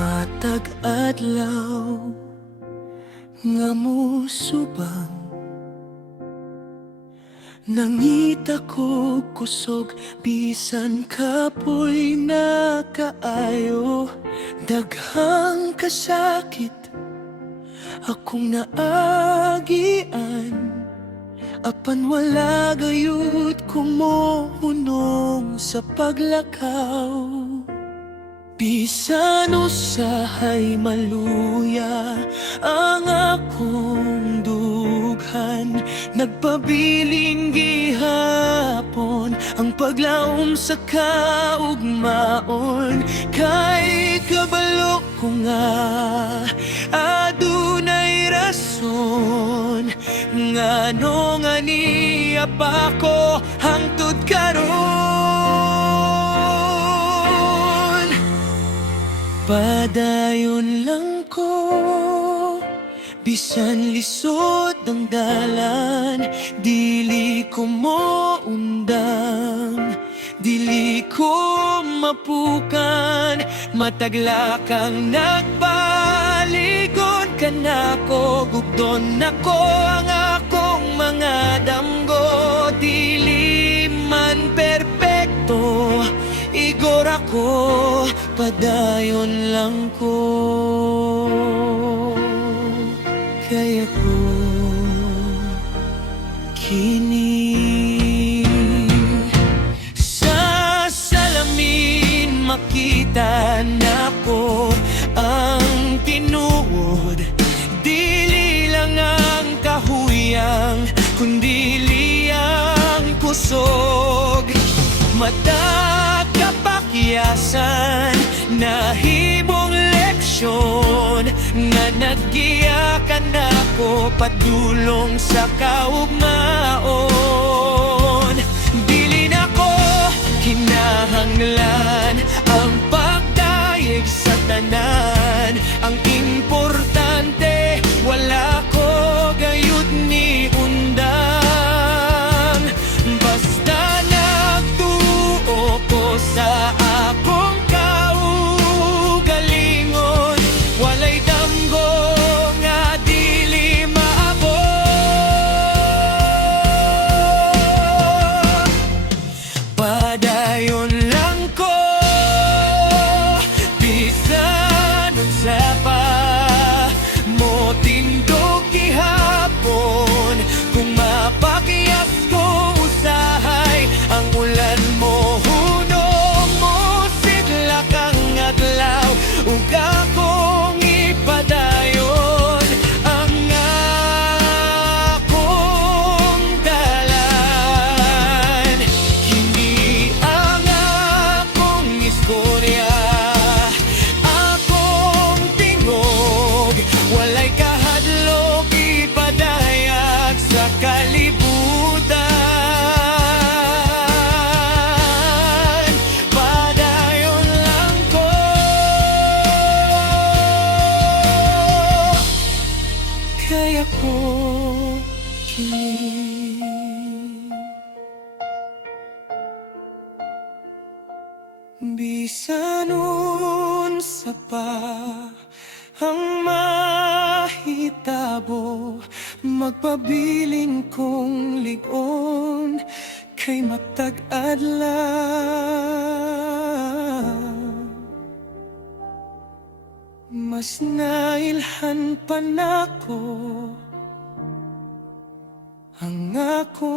Matag adlaw nga musubang, nangita ko kusog bisan kapoy na kaayo. Daghang kasakit akong naagian, apan wala gayud kumuhunong sa paglakaw. Bisan usahay maluya ang akong dughan, nagpabiling gihapon ang paglaom sa kaugmaon. Kay kabalo ko nga adunay rason ngano nga niya pa ko hangtod karon. Padayon lang ko, bisan lisod ang dalan. Dili ko mo undang, dili ko mapukan. Matagla kang nagpaligon ka nako, gugdon nako ang akong mga damgo. Dili man perpekto, igor ako, padayon lang ko. Kaya ko kini sa salamin makita nako ang tinuod. Dili lang ang kahuyang, kundi liyang kusog. Mata kapakyasan, nahimong leksyon nga naggiya ka nako padulong sa kaugmaon. Dili nako kinahanglan ang pagdayeg sa tanan. Ang importante wala ko gayud ni undang, basta nagtuo ko sa akong kaugalingon. Walay damgo nga dili maabot, padayon lang ko. Bisan unsa pa mo tindog gihapon, kung mapakyas ko usahay ang ulan mo hunong mo sigla kang adlaw. Ug akong ipadayon ang akong dalan. Kini ang akong istorya, akong tingog. Walay kahadlok ipadayag sa kalibutan. Padayon lang ko. Kaya ko kini bisan unsa pa ang mahitabo, magpabiling kong ligon. Kay matag adlaw mas nailhan pa nako ang ako